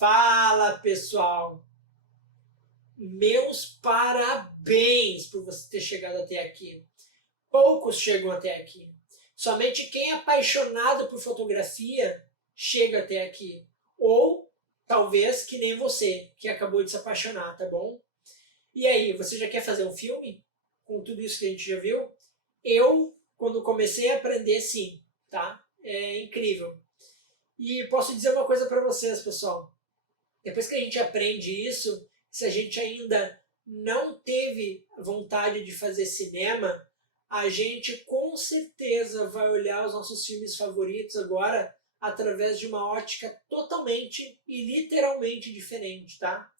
Fala, pessoal! Meus parabéns por você ter chegado até aqui. Poucos chegam até aqui. Somente quem é apaixonado por fotografia chega até aqui. Ou talvez que nem você, que acabou de se apaixonar, tá bom? E aí, você já quer fazer um filme? Com tudo isso que a gente já viu? Eu, quando comecei a aprender, sim, tá? É incrível. E posso dizer uma coisa para vocês, pessoal. Depois que a gente aprende isso, se a gente ainda não teve vontade de fazer cinema, a gente com certeza vai olhar os nossos filmes favoritos agora através de uma ótica totalmente e literalmente diferente, tá?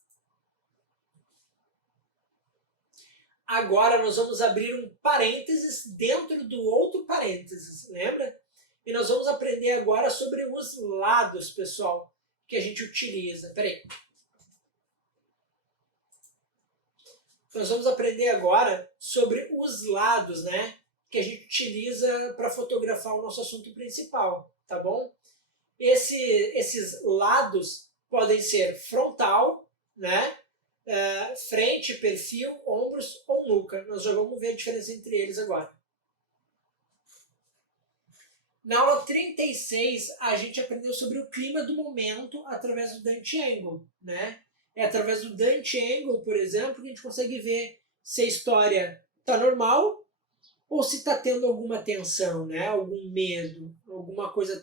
Agora nós vamos abrir um parênteses dentro do outro parênteses, lembra? E nós vamos aprender agora sobre os lados, pessoal, que a gente utiliza. Peraí. Nós vamos aprender agora sobre os lados, né, que a gente utiliza para fotografar o nosso assunto principal, tá bom? Esses lados podem ser frontal, né, frente, perfil, ombros ou nuca. Nós já vamos ver a diferença entre eles agora. Na aula 36, a gente aprendeu sobre o clima do momento através do Dante Angle, né? É através do Dante Angle, por exemplo, que a gente consegue ver se a história está normal ou se está tendo alguma tensão, né? Algum medo, alguma coisa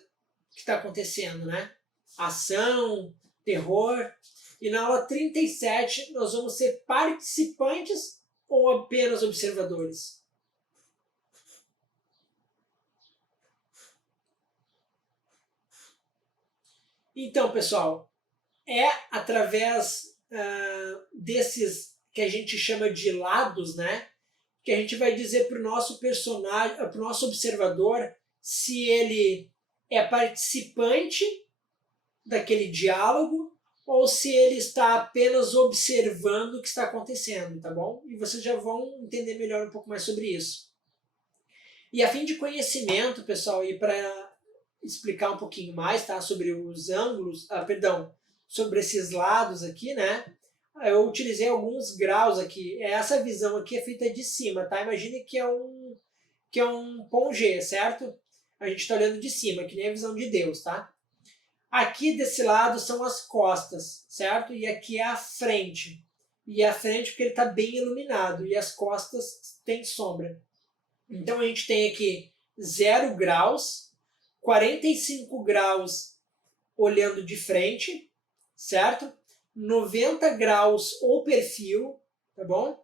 que está acontecendo, né? Ação, terror. E na aula 37, nós vamos ser participantes ou apenas observadores? Então, pessoal, é através desses que a gente chama de lados, né, que a gente vai dizer para o nosso personagem, para o nosso observador, se ele é participante daquele diálogo ou se ele está apenas observando o que está acontecendo, tá bom? E vocês já vão entender melhor um pouco mais sobre isso. E a fim de conhecimento, pessoal, e para explicar um pouquinho mais, tá, sobre os ângulos, sobre esses lados aqui, né? Eu utilizei alguns graus aqui. Essa visão aqui é feita de cima, tá? Imagine que é um pão G, certo? A gente está olhando de cima, que nem a visão de Deus, tá? Aqui desse lado são as costas, certo? E aqui é a frente. E a frente porque ele está bem iluminado e as costas têm sombra. Então a gente tem aqui 0 graus, 45 graus olhando de frente, certo? 90 graus ou perfil, tá bom?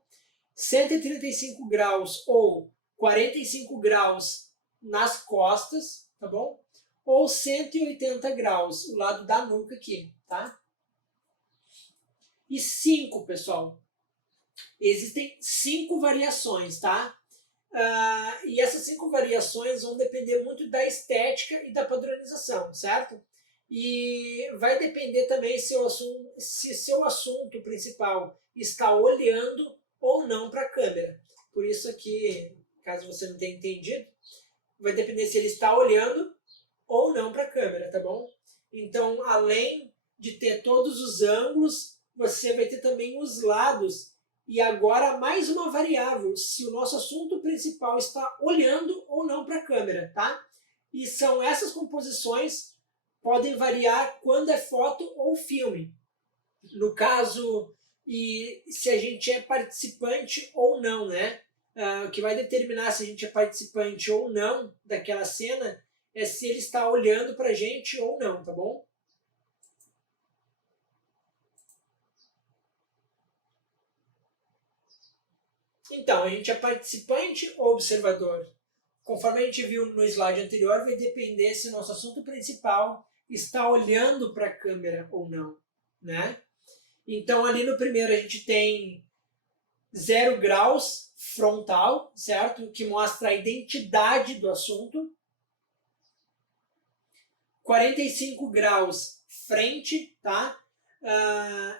135 graus ou 45 graus nas costas, tá bom? Ou 180 graus, o lado da nuca aqui, tá? E 5, pessoal. Existem 5 variações, tá? E essas 5 variações vão depender muito da estética e da padronização, certo? E vai depender também se seu assunto principal está olhando ou não para a câmera. Por isso aqui, caso você não tenha entendido, vai depender se ele está olhando ou não para a câmera, tá bom? Então, além de ter todos os ângulos, você vai ter também os lados. E agora mais uma variável, se o nosso assunto principal está olhando ou não para a câmera, tá? E são essas composições podem variar quando é foto ou filme. No caso, e se a gente é participante ou não, né? O que vai determinar se a gente é participante ou não daquela cena é se ele está olhando para a gente ou não, tá bom? Então, a gente é participante ou observador? Conforme a gente viu no slide anterior, vai depender se o nosso assunto principal está olhando para a câmera ou não, né? Então, ali no primeiro a gente tem 0 graus frontal, certo? Que mostra a identidade do assunto. 45 graus frente, tá?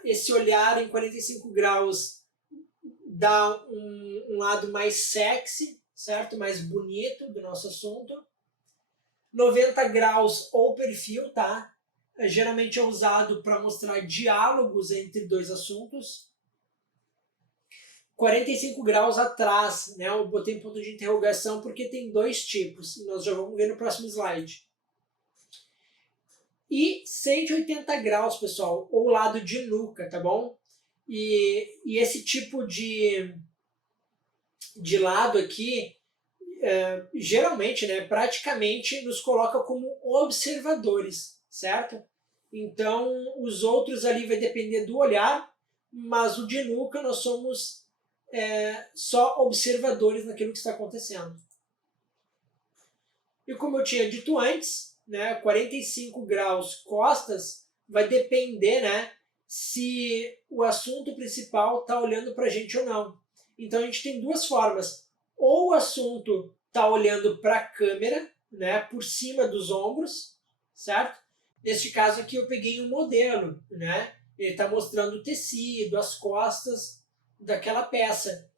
Esse olhar em 45 graus dá um lado mais sexy, certo? Mais bonito do nosso assunto. 90 graus ou perfil, tá? geralmente é usado para mostrar diálogos entre dois assuntos. 45 graus atrás, né? Eu botei ponto de interrogação porque tem dois tipos, e nós já vamos ver no próximo slide. E 180 graus, pessoal, ou lado de nuca, tá bom? E esse tipo de lado aqui, geralmente, né, praticamente nos coloca como observadores, certo? Então, os outros ali vai depender do olhar, mas o de nuca nós somos só observadores naquilo que está acontecendo. E como eu tinha dito antes, né, 45 graus costas vai depender, né, se o assunto principal está olhando para a gente ou não. Então a gente tem duas formas. Ou o assunto está olhando para a câmera, né, por cima dos ombros, certo? Neste caso aqui eu peguei um modelo, né? Ele está mostrando o tecido, as costas daquela peça.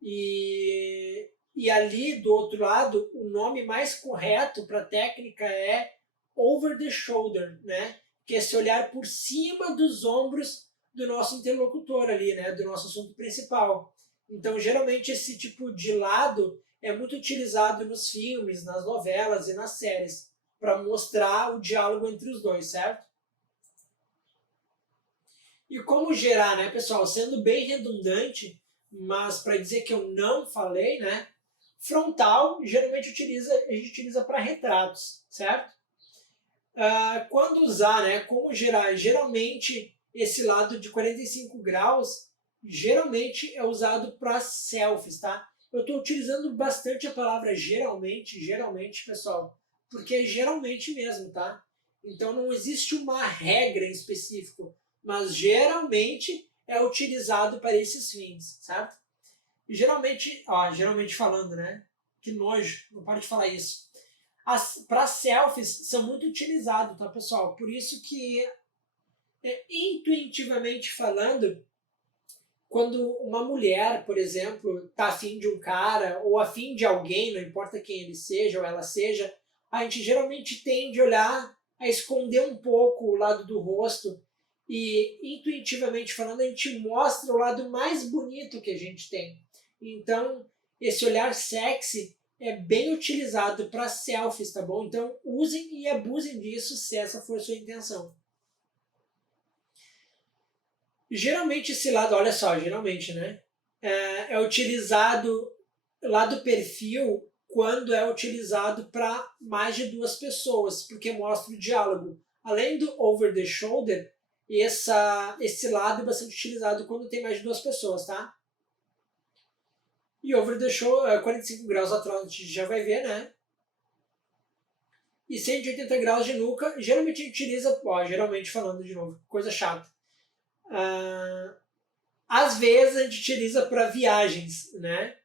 E ali do outro lado, o nome mais correto para a técnica é over the shoulder, né? Que é esse olhar por cima dos ombros do nosso interlocutor ali, né? Do nosso assunto principal. Então, geralmente, esse tipo de lado é muito utilizado nos filmes, nas novelas e nas séries, para mostrar o diálogo entre os dois, certo? E como gerar, né, pessoal? Sendo bem redundante, mas para dizer que eu não falei, né? Frontal, geralmente a gente utiliza para retratos, certo? Quando usar, né? Como gerar? Geralmente, esse lado de 45 graus, geralmente é usado para selfies, tá? Eu estou utilizando bastante a palavra geralmente, pessoal, porque é geralmente mesmo, tá? Então não existe uma regra em específico, mas geralmente é utilizado para esses fins, certo? E geralmente falando, né? Que nojo, não paro de falar isso. Para selfies são muito utilizados, tá, pessoal? Por isso que, intuitivamente falando, quando uma mulher, por exemplo, está afim de um cara ou afim de alguém, não importa quem ele seja ou ela seja, a gente geralmente tende a olhar, a esconder um pouco o lado do rosto e, intuitivamente falando, a gente mostra o lado mais bonito que a gente tem. Então, esse olhar sexy é bem utilizado para selfies, tá bom? Então, usem e abusem disso se essa for sua intenção. Geralmente esse lado, olha só, geralmente, né? É utilizado lá do perfil quando é utilizado para mais de duas pessoas, porque mostra o diálogo. Além do over the shoulder, esse lado é bastante utilizado quando tem mais de duas pessoas, tá? E over the shoulder, 45 graus atrás, a gente já vai ver, né? E 180 graus de nuca, geralmente a gente utiliza, geralmente falando de novo, coisa chata. Às vezes a gente utiliza para viagens, né?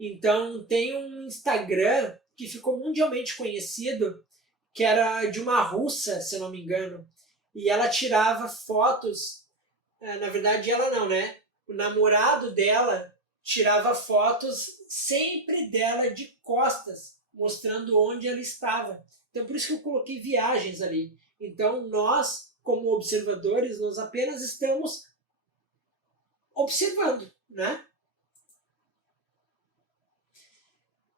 Então tem um Instagram que ficou mundialmente conhecido, que era de uma russa, se eu não me engano, e ela tirava fotos, na verdade ela não, né? O namorado dela tirava fotos sempre dela de costas, mostrando onde ela estava. Então por isso que eu coloquei viagens ali. Então nós, como observadores, nós apenas estamos observando, né?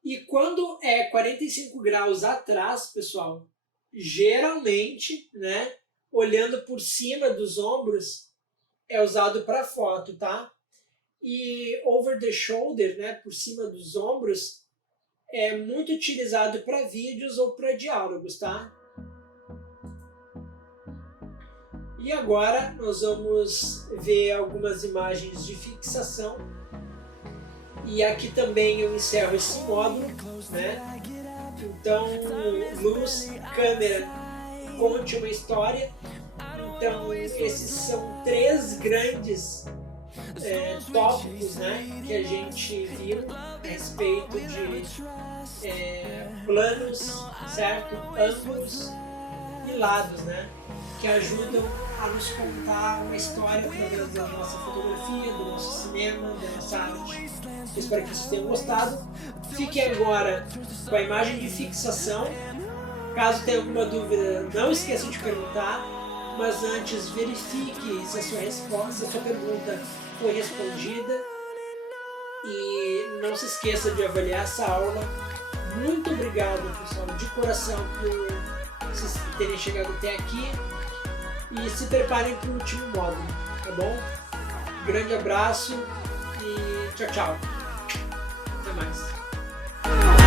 E quando é 45 graus atrás, pessoal, geralmente, né, olhando por cima dos ombros, é usado para foto, tá? E over the shoulder, né, por cima dos ombros, é muito utilizado para vídeos ou para diálogos, tá? E agora nós vamos ver algumas imagens de fixação. E aqui também eu encerro esse módulo, né? Então, luz, câmera, conte uma história. Então, esses são três grandes tópicos, né, que a gente viu a respeito de planos, certo? Ângulos e lados, né? Que ajudam a nos contar uma história através da nossa fotografia, do nosso cinema, da nossa arte. Eu espero que vocês tenham gostado. Fiquem agora com a imagem de fixação. Caso tenha alguma dúvida, não esqueçam de perguntar. mas antes verifique se a sua resposta, se a sua pergunta foi respondida e não se esqueça de avaliar essa aula. Muito obrigado, pessoal, de coração por vocês terem chegado até aqui e se preparem para o último módulo, tá bom? Grande abraço e tchau, tchau. Até mais.